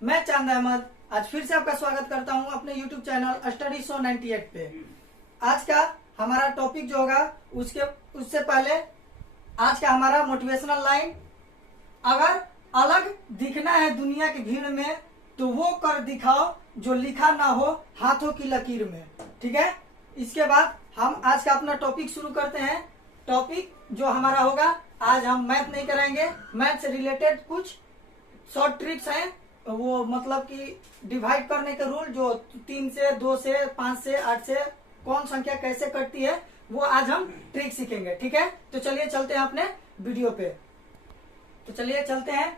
मैं चांद अहमद आज फिर से आपका स्वागत करता हूं अपने YouTube चैनल स्टडी शो 98 पे। आज का हमारा टॉपिक जो होगा उससे पहले आज का हमारा मोटिवेशनल लाइन, अगर अलग दिखना है दुनिया की भीड़ में तो वो कर दिखाओ जो लिखा ना हो हाथों की लकीर में। ठीक है, इसके बाद हम आज का अपना टॉपिक शुरू करते हैं। टॉपिक जो हमारा होगा, आज हम मैथ नहीं करेंगे, मैथ से रिलेटेड कुछ शॉर्ट ट्रिक्स हैं, वो मतलब कि डिवाइड करने के रूल, जो 3 से 2 से 5 से 8 से कौन संख्या कैसे कटती है वो आज हम ट्रिक सीखेंगे। ठीक है, तो चलिए चलते हैं अपने वीडियो पे। तो चलिए चलते हैं।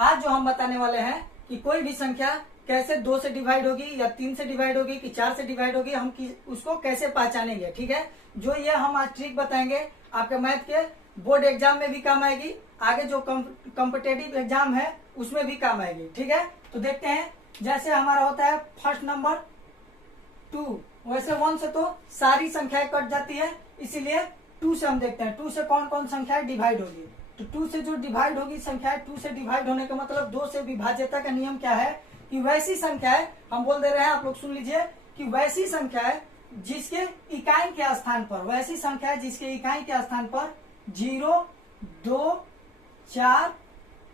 आज जो हम बताने वाले हैं कि कोई भी संख्या कैसे 2 से डिवाइड होगी या 3 से डिवाइड होगी कि 4 से डिवाइड होगी, हम उसको कैसे पहचानेंगे। ठीक है, जो ये हम आज ट्रिक बताएंगे आपके मैथ के बोर्ड एग्जाम में भी काम आएगी, आगे जो कॉम्पिटेटिव एग्जाम है उसमें भी काम आएगी। ठीक है, तो देखते हैं। जैसे हमारा होता है फर्स्ट नंबर 2, वैसे 1 से तो सारी संख्याएं कट जाती है, इसीलिए 2 से हम देखते हैं 2 से कौन कौन संख्याएं डिवाइड होगी। तो 2 से जो डिवाइड होगी संख्याएं, 2 से डिवाइड होने का मतलब 2 से विभाज्यता का नियम क्या है कि वैसी संख्याएं, हम बोल दे रहे हैं, आप लोग सुन लीजिए, कि वैसी संख्याएं जिसके इकाई के स्थान पर, वैसी संख्याएं जिसके इकाई के स्थान पर 0, 2, 4,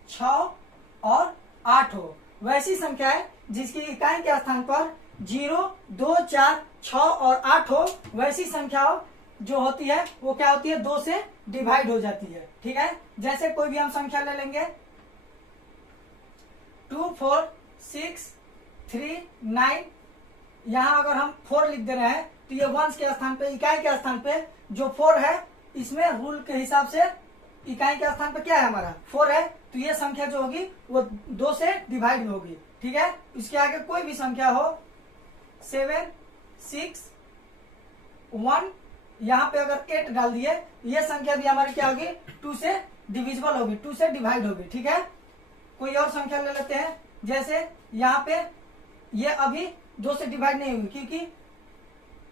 6 और 8 हो, वैसी संख्याएं जिसकी इकाई के स्थान पर 0, 2, 4, 6 और 8 हो, वैसी संख्याओं जो होती है वो क्या होती है, 2 से डिवाइड हो जाती है। ठीक है, जैसे कोई भी हम संख्या ले लेंगे 2, 4, 6, 3, 9, यहाँ अगर हम 4 लिख दे रहे हैं तो ये वंश के स्थान पे, इकाई के स्थान पे जो 4 है, इसमें रूल के हिसाब से इकाई के स्थान पे क्या है हमारा 4 है, तो ये संख्या जो होगी वो 2 से डिवाइड होगी। ठीक है, इसके आगे कोई भी संख्या हो 7, 6, 1, यहाँ पे अगर 8 डाल दिए, ये संख्या भी हमारी क्या होगी, 2 से डिविजिबल होगी, 2 से डिवाइड होगी। ठीक है, कोई और संख्या ले लेते हैं। जैसे यहाँ पे ये अभी 2 से डिवाइड नहीं होगी क्योंकि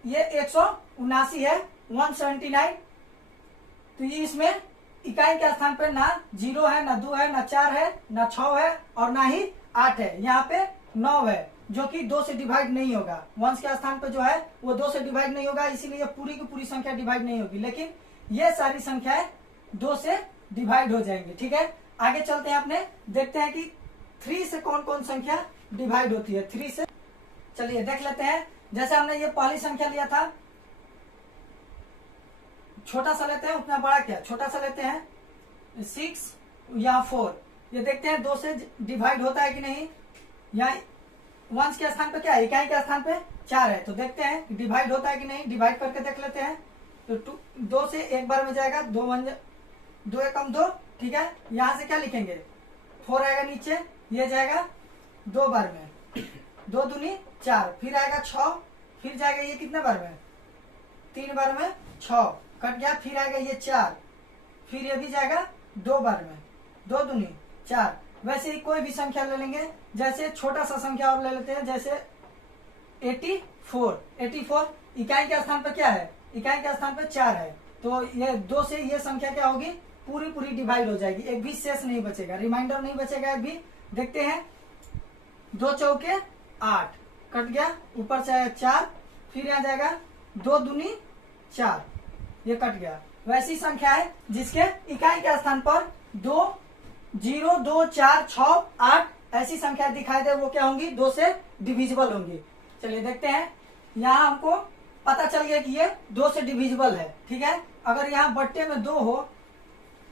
ये 179 है, 179, तो ये इसमें इकाई के स्थान पे ना 0 है, ना 2 है, ना 4 है, ना 6 है और ना ही 8 है, यहाँ पे 9 है, जो कि 2 से डिवाइड नहीं होगा। वंश के स्थान पे जो है वो 2 से डिवाइड नहीं होगा, इसीलिए पूरी की पूरी संख्या डिवाइड नहीं होगी, लेकिन ये सारी संख्याएं 2 से डिवाइड हो जाएंगी। ठीक है, आगे चलते हैं, अपने देखते हैं कि 3 से कौन कौन संख्या डिवाइड होती है। 3 से चलिए देख लेते हैं। जैसे हमने ये पहली संख्या लिया था, छोटा सा लेते हैं, उतना बड़ा क्या, छोटा सा लेते हैं 6 या 4, ये देखते हैं 2 से डिवाइड होता है कि नहीं। यहाँ वंश के स्थान पे क्या है, इकाई के स्थान पे 4 है, तो देखते हैं डिवाइड होता है कि नहीं, डिवाइड करके देख लेते हैं। तो 2 से एक बार में जाएगा, 2 एकम 2। ठीक है, यहाँ से क्या लिखेंगे, 4 आएगा नीचे, ये जाएगा 2 बार में, 2 दूनी 4, फिर आएगा 6, फिर जाएगा ये कितने बार में, 3 बार में 6 कट गया, फिर आएगा ये 4, फिर ये भी जाएगा 2 बार में, 2 दूनी 4। वैसे ही कोई भी संख्या ले लेंगे, जैसे छोटा सा संख्या और ले लेते हैं, जैसे 84 इकाई के स्थान पे क्या है, इकाई के स्थान पे 4 है, तो ये 2 से ये संख्या क्या होगी, पूरी पूरी डिवाइड हो जाएगी, एक भी शेष नहीं बचेगा, रिमाइंडर नहीं बचेगा एक भी। देखते हैं 2 चौके 8 कट गया, ऊपर से आया 4, फिर यहाँ जाएगा 2 दूनी 4, ये कट गया। वैसी संख्या है जिसके इकाई के स्थान पर 2, 0, 2, 4, 6, 8 ऐसी संख्या दिखाई दे, वो क्या होंगी, 2 से डिविजिबल होंगी। चलिए देखते हैं, यहाँ हमको पता चल गया कि ये 2 से डिविजिबल है। ठीक है, अगर यहाँ बट्टे में 2 हो,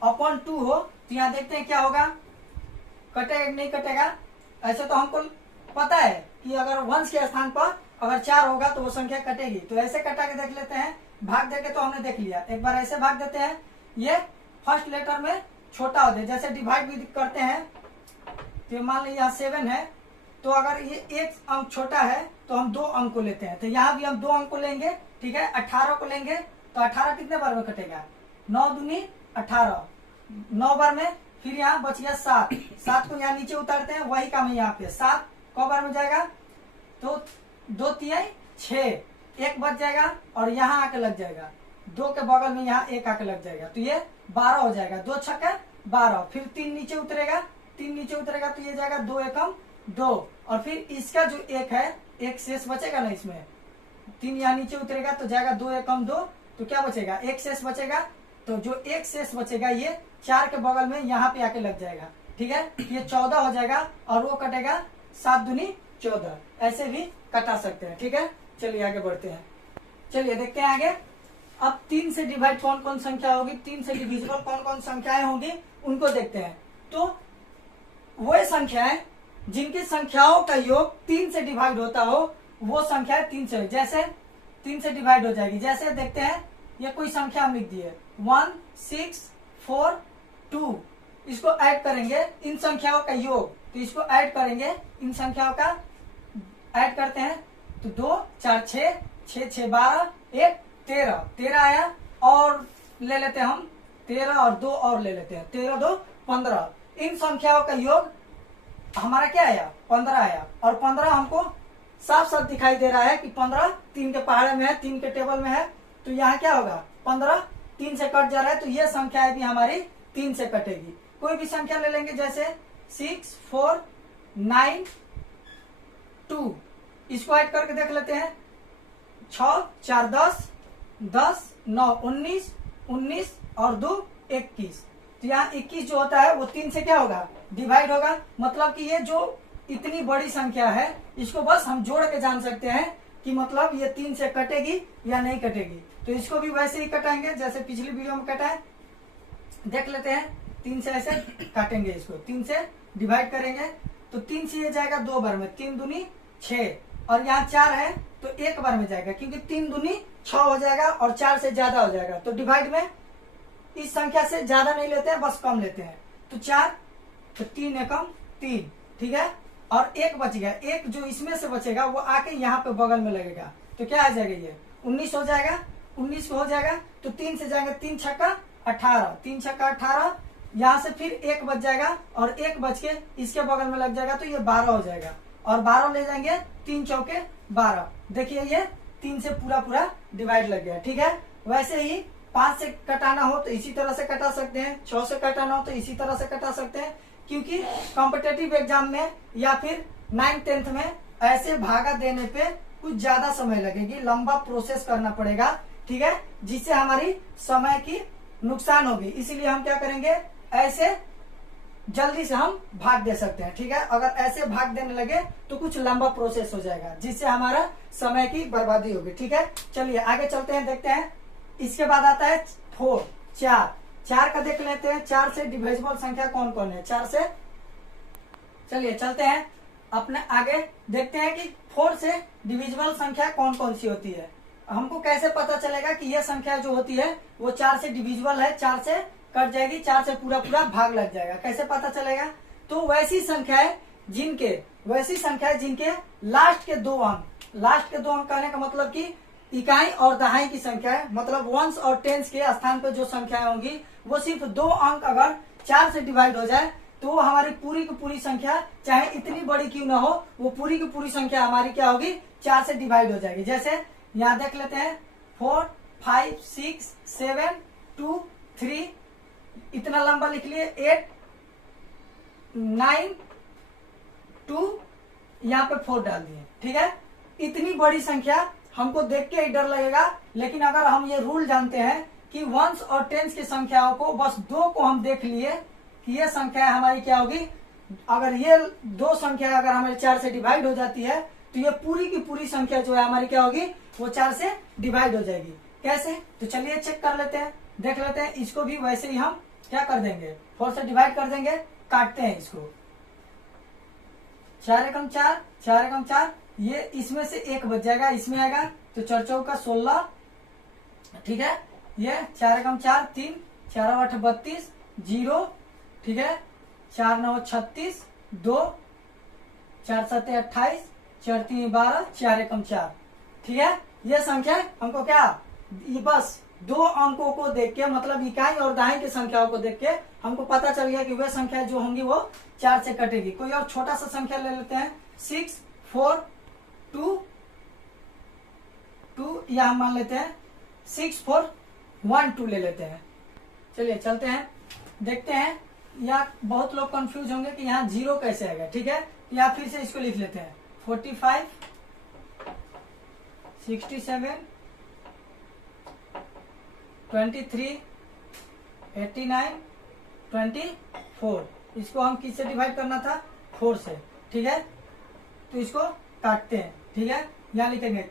अपॉन 2 हो, तो यहाँ देखते हैं क्या होगा, कटेगा कि नहीं कटेगा। ऐसे तो हमको पता है कि अगर वंश के स्थान पर अगर 4 होगा तो वो संख्या कटेगी, तो ऐसे कटा के देख लेते हैं। भाग देके तो हमने देख लिया, एक बार ऐसे भाग देते हैं, ये फर्स्ट लेटर में छोटा होता है, जैसे डिवाइड भी करते हैं, तो मान लीजिए यहाँ 7 है, तो अगर ये एक अंक छोटा है तो हम 2 अंक को लेते हैं, तो यहाँ भी हम 2 अंक को लेंगे। ठीक है, 18 को लेंगे, तो 18 कितने बार में कटेगा, 9 दूनी 18, 9 बार में, फिर यहाँ बच गया 7 को यहाँ नीचे उतारते हैं, वही काम है यहाँ पे, 7 कौ बार में जाएगा, तो 2 तिहाई 6, 1 बच जाएगा और यहाँ आके लग जाएगा, 2 के बगल में यहाँ 1 आके लग जाएगा, तो ये 12 हो जाएगा, 2 छक्का 12, फिर 3 नीचे उतरेगा, 3 नीचे उतरेगा तो ये जाएगा 2 एकम 2 और फिर इसका जो एक है, एक शेष बचेगा ना, इसमें 3 यहाँ नीचे उतरेगा तो जाएगा 2 एकम 2, तो क्या बचेगा, एक शेष बचेगा। तो जो एक शेष बचेगा ये 4 के बगल में यहाँ पे आके लग जाएगा, ठीक है। ये 14 हो जाएगा और वो कटेगा 7 दूनी 14, ऐसे भी कटा सकते हैं, ठीक है। चलिए आगे बढ़ते हैं, चलिए देखते हैं आगे। अब 3 से डिवाइड कौन कौन संख्या होगी, 3 से डिविजिबल कौन कौन संख्याएं होंगी उनको देखते हैं। तो वो संख्याएं जिनकी संख्याओं का योग 3 से डिवाइड होता हो वो संख्या 3 से, जैसे 3 से डिवाइड हो जाएगी। जैसे देखते हैं, ये कोई संख्या हम लिख दिए 1 6 4 2, इसको ऐड करेंगे इन संख्याओं का योग, तो इसको ऐड करेंगे इन संख्याओं का, ऐड करते हैं तो 2 4 6 6 6 12 1 13 13 आया, और ले लेते हैं हम 13 और 2 और ले लेते हैं 13 2 15। इन संख्याओं का योग हमारा क्या आया, 15 आया, और 15 हमको साफ साफ दिखाई दे रहा है कि 15 3 के पहाड़े में है, 3 के टेबल में है, तो यहाँ क्या होगा 15 3 से कट जा रहा है, तो ये संख्या भी हमारी 3 से कटेगी। कोई भी संख्या ले लेंगे, जैसे 6 4 9 2, इसको ऐड करके देख लेते हैं 6 4 10 10 9 19 19 और 2 21, तो यहाँ 21 जो होता है वो 3 से क्या होगा, डिवाइड होगा। मतलब कि ये जो इतनी बड़ी संख्या है इसको बस हम जोड़ के जान सकते हैं कि मतलब ये 3 से कटेगी या नहीं कटेगी। तो इसको भी वैसे ही कटाएंगे जैसे पिछली वीडियो में कटाए, देख लेते हैं। 3 से ऐसे काटेंगे, इसको 3 से डिवाइड करेंगे तो 3 से ये जाएगा 2 बार में, 3 दूनी 6, और यहाँ 4 है तो 1 बार में जाएगा, क्योंकि 3 दूनी 6 हो जाएगा और 4 से ज्यादा हो जाएगा। तो डिवाइड में इस संख्या से ज्यादा नहीं लेते हैं, बस कम लेते हैं, तो 4, तो 3 एकम 3, ठीक है। और 1 बच गया, 1 जो इसमें से बचेगा वो आके यहाँ पे बगल में लगेगा, तो क्या आ जाएगा, ये 19 हो जाएगा, 19 हो जाएगा। तो 3 से जाएगा 3 छक्का 18, 3 छक्का 18, यहाँ से फिर 1 बच जाएगा और 1 बच के इसके बगल में लग जाएगा, तो ये 12 हो जाएगा, और 12 ले जाएंगे 3 चौके 12। देखिए ये 3 से पूरा पूरा डिवाइड लग गया, ठीक है। वैसे ही 5 से कटाना हो तो इसी तरह से कटा सकते हैं, 6 से कटाना हो तो इसी तरह से कटा सकते हैं, क्योंकि कॉम्पिटेटिव एग्जाम में या फिर 9th 10th में ऐसे भागा देने पे कुछ ज्यादा समय लगेगी, लंबा प्रोसेस करना पड़ेगा, ठीक है, जिससे हमारी समय की नुकसान होगी। इसीलिए हम क्या करेंगे, ऐसे जल्दी से हम भाग दे सकते हैं, ठीक है। अगर ऐसे भाग देने लगे तो कुछ लंबा प्रोसेस हो जाएगा, जिससे हमारा समय की बर्बादी होगी, ठीक है। चलिए आगे चलते हैं, देखते हैं। इसके बाद आता है 4 4 का देख लेते हैं, 4 से डिविजिबल संख्या कौन कौन है, 4 से। चलिए चलते हैं अपने आगे, देखते हैं कि 4 से डिविजिबल संख्या कौन कौन सी होती है। हमको कैसे पता चलेगा कि यह संख्या जो होती है वो 4 से डिविजिबल है, 4 से कट जाएगी, 4 से पूरा पूरा भाग लग जाएगा, कैसे पता चलेगा। तो वैसी संख्याएं जिनके लास्ट के 2 अंक, लास्ट के 2 अंक कहने का मतलब कि इकाई और दहाई की संख्या है, मतलब वंस और टेंस के स्थान पर जो संख्याएं होंगी वो सिर्फ 2 अंक अगर 4 से डिवाइड हो जाए तो वो हमारी पूरी की पूरी संख्या, चाहे इतनी बड़ी क्यों ना हो, वो पूरी की पूरी संख्या हमारी क्या होगी, 4 से डिवाइड हो जाएगी। जैसे यहाँ देख लेते हैं 4 5 6 7 2 3, इतना लंबा लिख लिए, 8 9 2, यहाँ पे 4 डाल दिए, ठीक है। इतनी बड़ी संख्या हमको देख के ही डर लगेगा, लेकिन अगर हम ये रूल जानते हैं कि वंस और टेंस की संख्याओं को बस 2 को हम देख लिए कि ये संख्या हमारी क्या होगी, अगर ये 2 संख्या अगर हमारी 4 से डिवाइड हो जाती है तो ये पूरी की पूरी संख्या जो है हमारी क्या होगी, वो 4 से डिवाइड हो जाएगी। कैसे, तो चलिए चेक कर लेते हैं, देख लेते हैं। इसको भी वैसे ही हम क्या कर देंगे, 4 से डिवाइड कर देंगे, काटते हैं इसको, 4 एकम 4, 4 एकम 4, ये इसमें से 1 बच जाएगा, इसमें आएगा, तो 4 चौका 16, ठीक है। ये 4 एकम 4 3, 4 8 32 0, ठीक है, 4 9 36 2, 4 7 28, 4 3 12, 4 एकम 4, ठीक है। ये संख्या हमको क्या, ये बस 2 अंकों को देख के, मतलब इकाई और दहाई की संख्याओं को देख के हमको पता चल गया कि वे संख्या जो होंगी वो 4 से कटेगी। कोई और छोटा सा संख्या ले लेते हैं, 6 4 2 2, या हम मान लेते हैं 6 4 1 2 ले लेते हैं। चलिए चलते हैं, देखते हैं। यहाँ बहुत लोग कंफ्यूज होंगे कि यहाँ 0 कैसे आएगा, ठीक है। तो यहाँ फिर से इसको लिख लेते हैं 45, 67, 23, 89, 24। इसको हम किससे डिवाइड करना था? 4 से। ठीक है, तो इसको काटते हैं। ठीक है, यहाँ लिखेंगे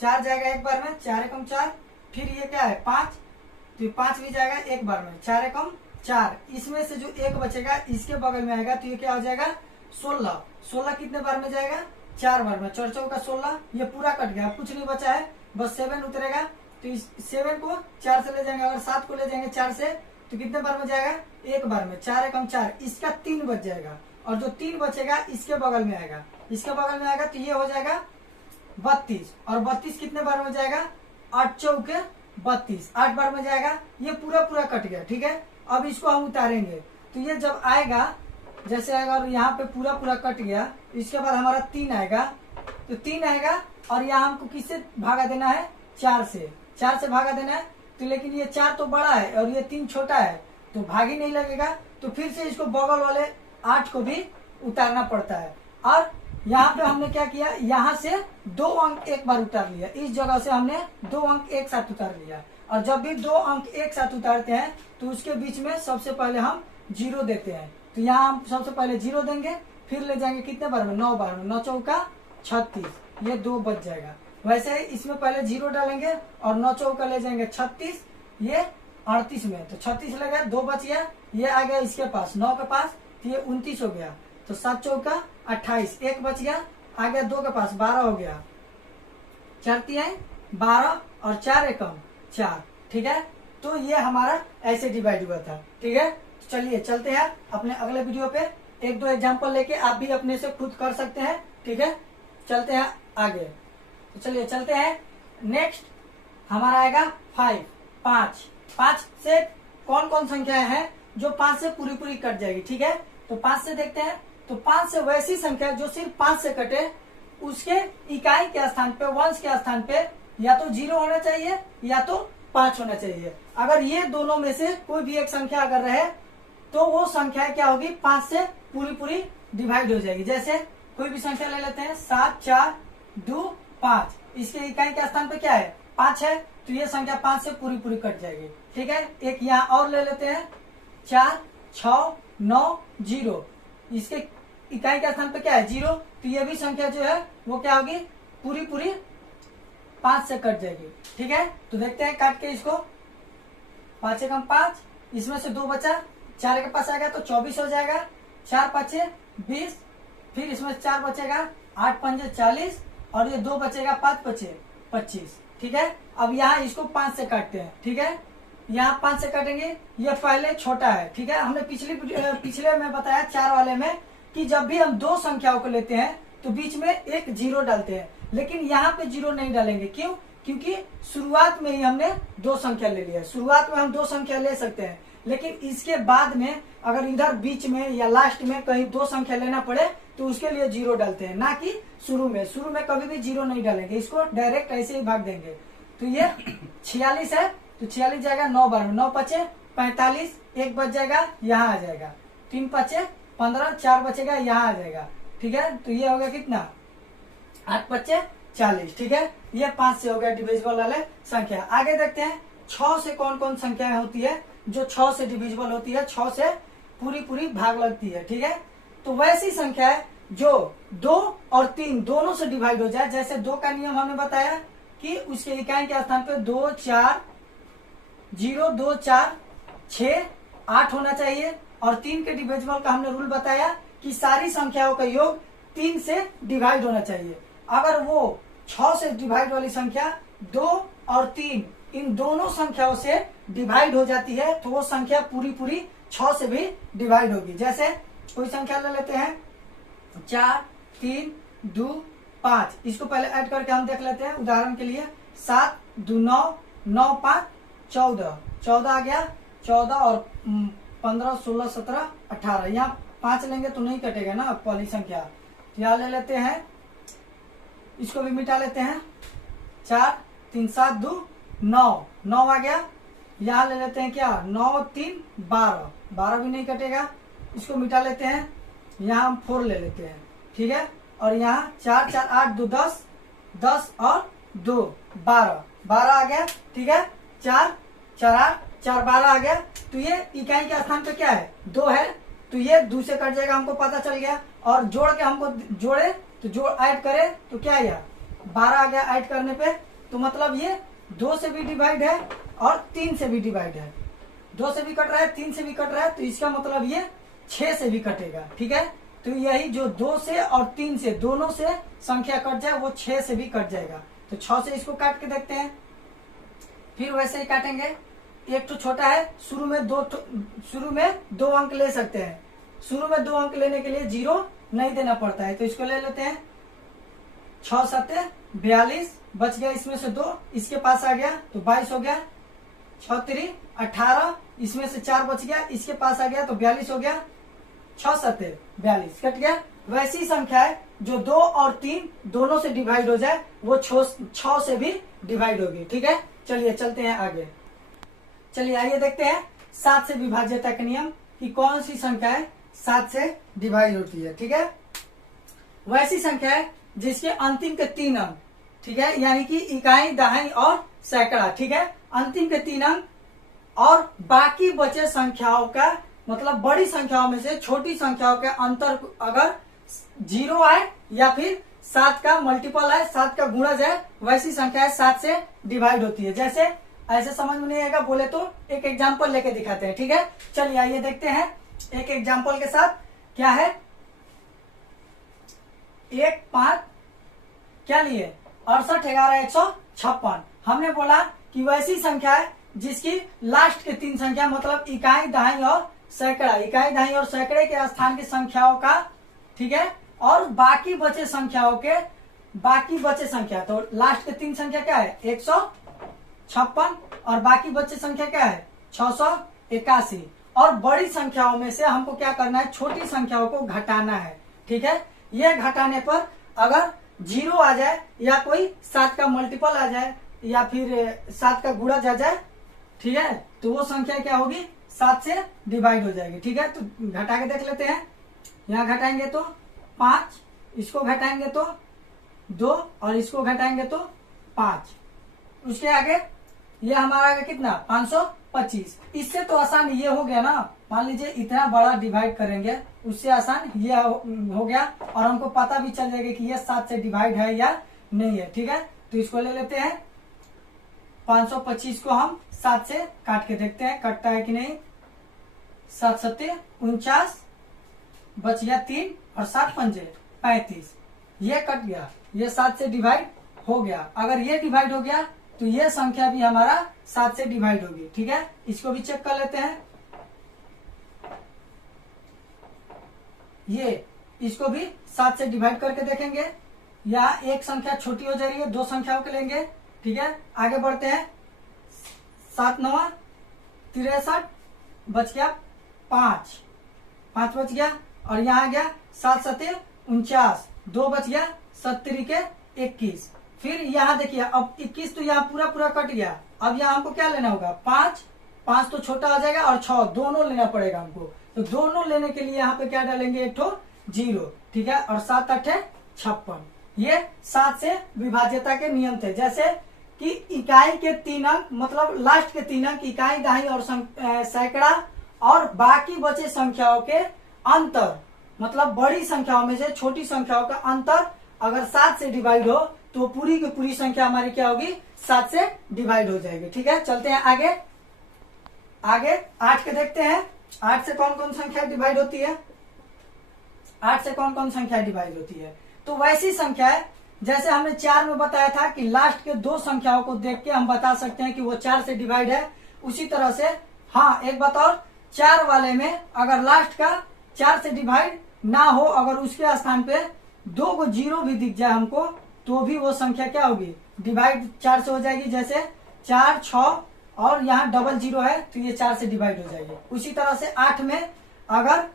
4 जाएगा एक बार में, 4 एकम 4, फिर ये क्या है 5, तो 5 भी जाएगा एक बार में, 4 एकम 4। इसमें से जो एक बचेगा इसके बगल में आएगा तो ये क्या हो जाएगा 16। 16 कितने बार में जाएगा? 4 बार में। 4 चौका 16, ये पूरा कट गया, कुछ नहीं बचा है, बस 7 उतरेगा। तो इस 7 को 4 से ले जाएंगे, अगर 7 को ले जाएंगे 4 से तो कितने बार में जाएगा? एक बार में, 4 एकम 4। इसका 3 बच जाएगा, और जो 3 बचेगा इसके बगल में आएगा, इसके बगल में आएगा तो ये हो जाएगा 32। और 32 कितने बार में जाएगा? 8 चौके 32, 8 बार में जाएगा। ये पूरा कट गया। ठीक है, अब इसको हम उतारेंगे तो ये जब आएगा, जैसे अगर यहाँ पे पूरा कट गया, इसके बाद हमारा 3 आएगा, तो 3 आएगा और यहाँ हमको किससे भागा देना है? 4 से। 4 से भागा देना है, तो लेकिन ये 4 तो बड़ा है और ये 3 छोटा है, तो भाग ही नहीं लगेगा। तो फिर से इसको बगल वाले 8 को भी उतारना पड़ता है। और यहाँ पे हमने क्या किया, यहाँ से 2 अंक एक बार उतार लिया, इस जगह से हमने 2 अंक एक साथ उतार लिया। और जब भी 2 अंक एक साथ उतारते हैं तो उसके बीच में सबसे पहले हम 0 देते हैं। तो यहाँ हम सबसे पहले 0 देंगे, फिर ले जाएंगे कितने बार में? 9 बार में। 9 चौका 36, ये 2 बच जाएगा। वैसे ही इसमें पहले 0 डालेंगे और 9 चौका ले जाएंगे 36, ये 38 में, तो 36 लगा, 2 बच गया, ये आ गया इसके पास 9 के पास, तो ये 29 हो गया। तो 7 चौका 28, 1 बच गया, आ गया 2 के पास, 12 हो गया। 4 तिहाई 12 और 4 एकम 4। ठीक है, तो ये हमारा ऐसे डिवाइड हुआ था। ठीक है, तो चलिए चलते हैं अपने अगले वीडियो पे। 1-2 एग्जाम्पल लेके आप भी अपने से खुद कर सकते हैं। ठीक है, चलते हैं आगे। तो चलिए चलते हैं। नेक्स्ट हमारा आएगा 5। 5 से कौन कौन संख्याएं हैं जो 5 से पूरी कट जाएगी? ठीक है, तो 5 से देखते हैं। तो 5 से वैसी संख्या जो सिर्फ 5 से कटे, उसके इकाई के स्थान पे, वंश के स्थान पे या तो 0 होना चाहिए या तो 5 होना चाहिए। अगर ये दोनों में से कोई भी एक संख्या अगर रहे तो वो संख्या क्या होगी? 5 से पूरी डिवाइड हो जाएगी। जैसे कोई भी संख्या ले लेते हैं, 7, 4, 2, 5। इसके इकाई के स्थान पे क्या है? 5 है, तो ये संख्या 5 से पूरी कट जाएगी। ठीक है, एक यहाँ और ले लेते हैं, 4, 6, 9, 0। इसके इकाई के स्थान पे क्या है? 0, तो ये भी संख्या जो है वो क्या होगी? पूरी 5 से कट जाएगी। ठीक है, तो देखते हैं काट के इसको। 5 एकम 5, इसमें से 2 बचा, 4 के पास आ गया तो 24 हो जाएगा। 4 5 20, फिर इसमें 4 बचेगा, 8 5 40, और ये 2 बचेगा, 5 5 25। ठीक है, अब यहाँ इसको 5 से काटते हैं। ठीक है, यहाँ 5 से काटेंगे, ये पहले छोटा है। ठीक है, हमने पिछले में बताया 4 वाले में कि जब भी हम 2 संख्याओं को लेते हैं तो बीच में एक 0 डालते हैं, लेकिन यहाँ पे 0 नहीं डालेंगे। क्यों? क्योंकि शुरुआत में ही हमने 2 संख्या ले लिया है। शुरुआत में हम 2 संख्या ले सकते हैं, लेकिन इसके बाद में अगर इधर बीच में या लास्ट में कहीं 2 संख्या लेना पड़े तो उसके लिए 0 डालते हैं, ना कि शुरू में। शुरू में कभी भी 0 नहीं डालेंगे, इसको डायरेक्ट ऐसे ही भाग देंगे। तो ये 46 है, तो 46 जाएगा 9 बार में, 9 5 45, 1 बच जाएगा, यहाँ आ जाएगा। 3 5 15, 4 बचेगा, यहाँ आ जाएगा। ठीक है, तो ये हो गया कितना? 8 5 40। ठीक है, ये 5 से हो गया डिविजिबल वाले संख्या। आगे देखते हैं 6 से कौन कौन संख्याएं होती है जो 6 से डिविजिबल होती है, 6 से पूरी भाग लगती है। ठीक है, तो वैसी संख्या है जो 2 और 3 दोनों से डिवाइड हो जाए। जैसे 2 का नियम हमने बताया कि उसके इकाई के स्थान पे 2 4 0 2 4 6 8 होना चाहिए। और 3 के डिविजिबल का हमने रूल बताया कि सारी संख्याओं का योग 3 से डिवाइड होना चाहिए। अगर वो 6 से डिवाइड वाली संख्या 2 और 3 इन दोनों संख्याओं से डिवाइड हो जाती है तो वो संख्या पूरी 6 से भी डिवाइड होगी। जैसे कोई संख्या ले लेते हैं, 4 3 2 5। इसको पहले ऐड करके हम देख लेते हैं उदाहरण के लिए। 7 2 9 9 5 14, 14 आ गया। 14 और 15 16 17 18, यहाँ 5 लेंगे तो नहीं कटेगा ना पहली संख्या। यहाँ ले लेते हैं, इसको भी मिटा लेते हैं। 4 3 7 2 9, 9 आ गया। यहाँ ले लेते हैं क्या? 9 3 12, 12 भी नहीं कटेगा। इसको मिटा लेते हैं। यहाँ हम 4 ले लेते हैं। ठीक है। और यहाँ 4 4 8 2 10, 10 और 2 12, 12 आ गया, ठीक है। 4 4 8 4 12 आ गया। तो ये इकाई के स्थान पे क्या है, 2 है, तो ये 2 से कट जाएगा, हमको पता चल गया। और जोड़ के हमको जोड़े तो जोड़ ऐड करे तो क्या है, 12 आ गया ऐड करने पे। तो मतलब ये 2 से भी डिवाइड है और 3 से भी डिवाइड है। 2 से भी कट रहा है, 3 से भी कट रहा है, तो इसका मतलब ये 6 से भी कटेगा, ठीक है। तो यही जो 2 से और 3 से दोनों से संख्या कट जाए वो 6 से भी कट जाएगा। तो 6 से इसको काट के देखते हैं, फिर वैसे ही काटेंगे। एक तो छोटा है, शुरू में 2 अंक ले सकते हैं। शुरू में 2 अंक लेने के लिए 0 नहीं देना पड़ता है, तो इसको ले लेते हैं। 6 7 42 बच गया, इसमें से 2 इसके पास आ गया तो 22 हो गया। 6 3 18, इसमें से 4 बच गया, इसके पास आ गया तो 42 हो गया। 6 7 42 कट गया। वैसी संख्या है जो 2 और 3 दोनों से डिवाइड हो जाए वो 6 से भी डिवाइड होगी, ठीक है। चलिए चलते हैं आगे। चलिए आइए देखते हैं 7 से विभाज्यता का नियम कि कौन सी संख्या है 7 से डिवाइड होती है, ठीक है। वैसी संख्या है जिसके अंतिम के 3 अंक, ठीक है, यानी कि इकाई, दहाई और सैकड़ा, ठीक है। अंतिम के 3 अंक और बाकी बचे संख्याओं का मतलब बड़ी संख्याओं में से छोटी संख्याओं के अंतर अगर 0 आए या फिर 7 का मल्टीपल आए, 7 का गुणज है, वैसी संख्या 7 से डिवाइड होती है। जैसे ऐसे समझ में नहीं आएगा बोले तो एक एग्जाम्पल लेके दिखाते हैं, ठीक है। चलिए आइए देखते हैं एक एग्जाम्पल के साथ। क्या है, 1 5 क्या लिए 68 11 156। हमने बोला कि वैसी संख्या है जिसकी लास्ट के 3 संख्या मतलब इकाई, दहाई और सैकड़ा, इकाई, दहाई और सैकड़े के स्थान की संख्याओं का, ठीक है, और बाकी बचे संख्याओं के बाकी बचे संख्या, तो लास्ट के 3 संख्या क्या है 156 और बाकी बचे संख्या क्या है 681। और बड़ी संख्याओं में से हमको क्या करना है, छोटी संख्याओं को घटाना है, ठीक है। यह घटाने पर अगर 0 आ जाए या कोई 7 का मल्टीपल आ जाए या फिर 7 का गुणज आ जाए, ठीक है, तो वो संख्या क्या होगी 7 से डिवाइड हो जाएगी, ठीक है। तो घटा के देख लेते हैं। यहाँ घटाएंगे तो 5, इसको घटाएंगे तो 2 और इसको घटाएंगे तो 5। उसके आगे ये हमारा आगे कितना 525। इससे तो आसान ये हो गया ना, मान लीजिए इतना बड़ा डिवाइड करेंगे, उससे आसान ये हो गया और हमको पता भी चल जाएगा कि ये 7 से डिवाइड है या नहीं है, ठीक है। तो इसको ले लेते हैं। 525 को हम 7 से काट के देखते हैं कटता है कि नहीं। 7 7 49 बच गया 3 और 7 पंजे 35, ये कट गया, ये 7 से डिवाइड हो गया। अगर ये डिवाइड हो गया तो ये संख्या भी हमारा 7 से डिवाइड होगी, ठीक है। इसको भी चेक कर लेते हैं। ये इसको भी 7 से डिवाइड करके देखेंगे। यहाँ एक संख्या छोटी हो जा रही है, 2 संख्याओं के लेंगे, ठीक है। आगे बढ़ते हैं। 7 9 63 बच गया 5 बच गया और यहाँ आ गया 7 7 49, 2 बच गया 70 के 21। फिर यहाँ देखिए अब 21 तो यहाँ पूरा कट गया। अब यहाँ हमको क्या लेना होगा 5 तो छोटा हो जाएगा और 6 दोनों लेना पड़ेगा हमको। तो दोनों लेने के लिए यहाँ पे क्या डालेंगे एक ठो 0, ठीक है। और 7 8 56। ये 7 से विभाज्यता के नियम थे, जैसे कि इकाई के 3 अंक मतलब लास्ट के 3 अंक इकाई, दहाई और सैकड़ा और बाकी बचे संख्याओं के अंतर मतलब बड़ी संख्याओं में से छोटी संख्याओं का अंतर अगर 7 से डिवाइड हो तो पूरी की पूरी संख्या हमारी क्या होगी 7 से डिवाइड हो जाएगी, ठीक है। चलते हैं आगे 8 के देखते हैं। 8 से कौन कौन संख्या डिवाइड होती है, 8 से कौन कौन संख्या डिवाइड होती है। तो वैसी संख्या है जैसे हमने 4 में बताया था कि लास्ट के 2 संख्याओं को देख के हम बता सकते हैं कि वो 4 से डिवाइड है। उसी तरह से हाँ एक बात और, 4 वाले में अगर लास्ट का 4 से डिवाइड ना हो, अगर उसके स्थान पे 2 को 0 भी दिख जाए हमको तो भी वो संख्या क्या होगी डिवाइड 4 से हो जाएगी। जैसे 4 6 और यहाँ डबल 0 है तो ये 4 से डिवाइड हो जाएगी। उसी तरह से 8 में अगर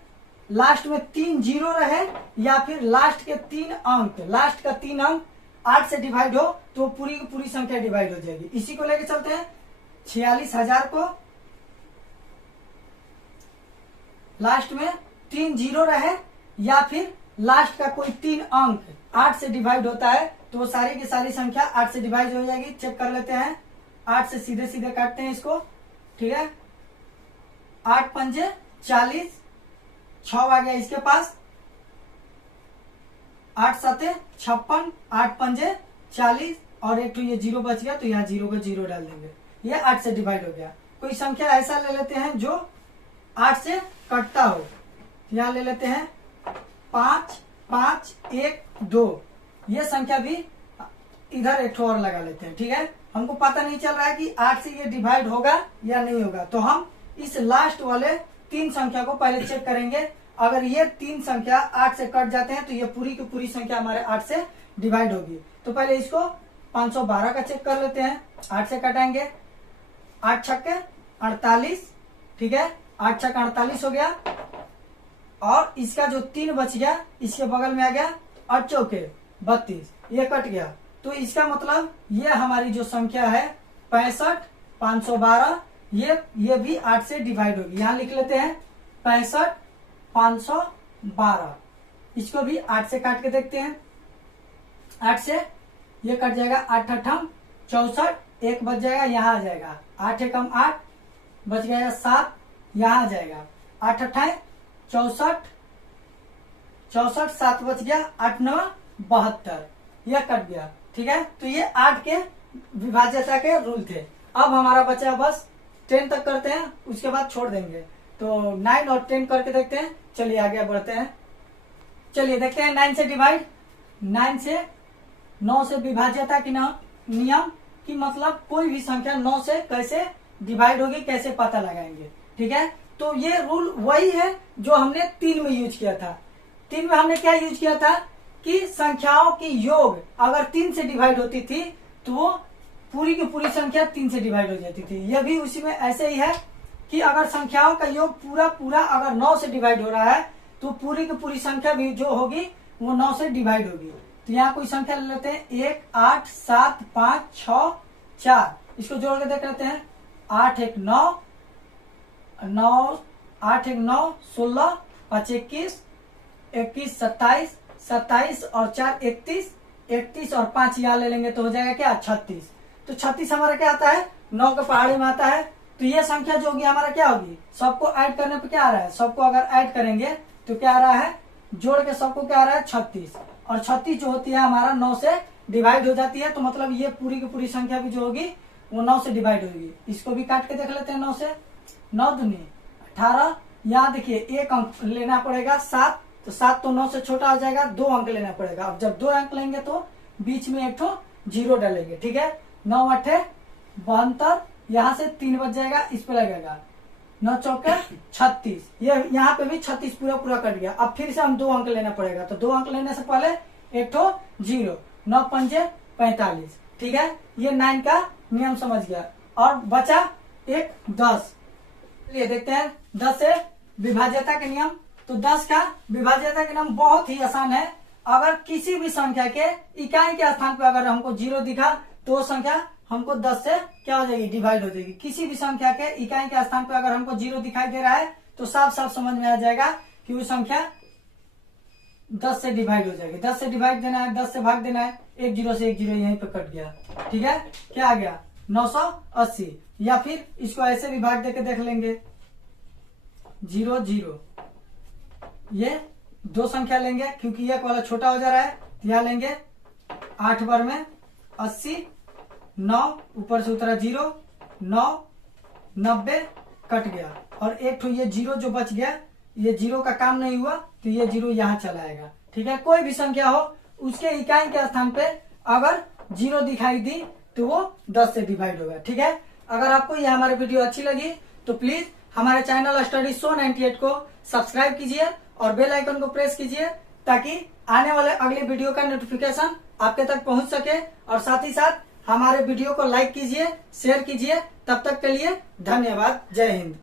लास्ट में 3 0 रहे या फिर लास्ट के 3 अंक 8 से डिवाइड हो तो पूरी की पूरी संख्या डिवाइड हो जाएगी। इसी को लेके चलते हैं। 46,000 को लास्ट में 3 0 रहे या फिर लास्ट का कोई 3 अंक 8 से डिवाइड होता है तो वो सारी की सारी संख्या 8 से डिवाइड हो जाएगी। चेक कर लेते हैं। 8 से सीधे सीधे काटते हैं इसको, ठीक है। 8 पंजे 40, 6 आ गया इसके पास। 8 सते 56, 8 पंजे 40 और एक तो ये 0 बच गया तो यहाँ 0 को 0 डाल देंगे। ये 8 से डिवाइड हो गया। कोई संख्या ऐसा ले लेते हैं जो 8 से कटता हो। यहाँ ले लेते हैं 5, 5, 1, 2। ये संख्या भी इधर एक और लगा लेते हैं, ठीक है। हमको पता नहीं चल रहा है कि 8 से ये डिवाइड होगा या नहीं होगा, तो हम इस लास्ट वाले 3 संख्या को पहले चेक करेंगे। अगर ये 3 संख्या 8 से कट जाते हैं तो ये पूरी की पूरी संख्या हमारे 8 से डिवाइड होगी। तो पहले इसको 512 का चेक कर लेते हैं। 8 से कटाएंगे, 8 छक्के 48, ठीक है। 8 छक्का 48 हो गया और इसका जो 3 बच गया इसके बगल में आ गया 8 चौके 32, ये कट गया। तो इसका मतलब ये हमारी जो संख्या है 65 512 ये भी 8 से डिवाइड होगी। यहाँ लिख लेते हैं 65 512। इसको भी 8 से काट के देखते हैं। 8 से ये कट जाएगा, 8 8 64, 1 बच जाएगा, यहाँ आ जाएगा। 8 1 8 बच गया 7, यहाँ आ जाएगा। 8 8 64, 64 7 बच गया, 8 9 72, यह कट गया, ठीक है। तो ये 8 के विभाज्यता के रूल थे। अब हमारा बचा बस 10 तक करते हैं, उसके बाद छोड़ देंगे। तो 9 और 10 करके देखते हैं। चलिए आगे बढ़ते हैं। चलिए देखते हैं 9 से डिवाइड। 9 से 9 से विभाज्यता की नियम की मतलब कोई भी संख्या 9 से कैसे डिवाइड होगी, कैसे पता लगाएंगे, ठीक है। तो ये रूल वही है जो हमने 3 में यूज किया था। 3 में हमने क्या यूज किया था कि संख्याओं की योग अगर 3 से डिवाइड होती थी तो वो पूरी की पूरी संख्या 3 से डिवाइड हो जाती थी। यह भी उसी में ऐसे ही है कि अगर संख्याओं का योग पूरा अगर 9 से डिवाइड हो रहा है तो पूरी की पूरी संख्या भी जो होगी वो 9 से डिवाइड होगी। तो यहाँ कोई संख्या ले लेते हैं 1 8 7 5 6 4। इसको जोड़ के देख लेते हैं। 8 1 9 9 8 1 9 16 5 21 21 27 27 और 4 31 31 और 5 यहाँ ले लेंगे तो हो जाएगा क्या 36। तो 36 हमारा क्या आता है 9 के पहाड़े में आता है। तो ये संख्या जो होगी हमारा क्या होगी, सबको ऐड करने पे क्या आ रहा है, सबको अगर ऐड करेंगे तो क्या आ रहा है, जोड़ के सबको क्या आ रहा है 36। और 36 जो होती है हमारा 9 से डिवाइड हो जाती है। तो मतलब ये पूरी की पूरी संख्या भी जो होगी वो 9 से डिवाइड होगी। इसको भी काट के देख लेते हैं। 9 से 9 दूनी 18। यहाँ देखिए एक अंक लेना पड़ेगा 7, तो 7 तो 9 से छोटा हो जाएगा, 2 अंक लेना पड़ेगा। अब जब 2 अंक लेंगे तो बीच में एक तो 0 डालेंगे, ठीक है। 9 8 72, यहाँ से 3 बच जाएगा, इस पे लगेगा 9 चौके 36। ये यहाँ पे भी 36 पूरा कट गया। अब फिर से हम 2 अंक लेना पड़ेगा, तो 2 अंक लेने से पहले एक तो 0, 9 पंजे 45, ठीक है। ये 9 का नियम समझ गया। और बचा एक 10। चलिए देखते हैं 10 से विभाज्यता के नियम। तो 10 का विभाज्यता के नियम बहुत ही आसान है। अगर किसी भी संख्या के इकाई के स्थान पर अगर हमको 0 दिखा तो संख्या हमको 10 से क्या हो जाएगी, डिवाइड हो जाएगी। किसी भी संख्या के इकाई के स्थान पर अगर हमको 0 दिखाई दे रहा है तो साफ साफ समझ में आ जाएगा कि वो संख्या 10 से डिवाइड हो जाएगी। 10 से डिवाइड देना है, 10 से भाग देना है। 1 0 से 1 0 यहीं पे कट गया, ठीक है। क्या आ गया 980। या फिर इसको ऐसे भी भाग देके देख लेंगे 0 0। ये 2 संख्या लेंगे क्योंकि एक वाला छोटा हो जा रहा है। यहाँ लेंगे 8 बार में 80, 9 ऊपर से उतरा 0, 9 90 कट गया। और एक तो ये 0 जो बच गया, ये 0 का काम नहीं हुआ तो ये 0 यहाँ चला आएगा, ठीक है। कोई भी संख्या हो उसके इकाई के स्थान पे अगर 0 दिखाई दी तो वो 10 से डिवाइड होगा, ठीक है। अगर आपको यह हमारी वीडियो अच्छी लगी तो प्लीज हमारे चैनल स्टडी शो 98 को सब्सक्राइब कीजिए और बेल आइकन को प्रेस कीजिए ताकि आने वाले अगले वीडियो का नोटिफिकेशन आपके तक पहुंच सके। और साथ ही साथ हमारे वीडियो को लाइक कीजिए, शेयर कीजिए। तब तक के लिए धन्यवाद। जय हिंद।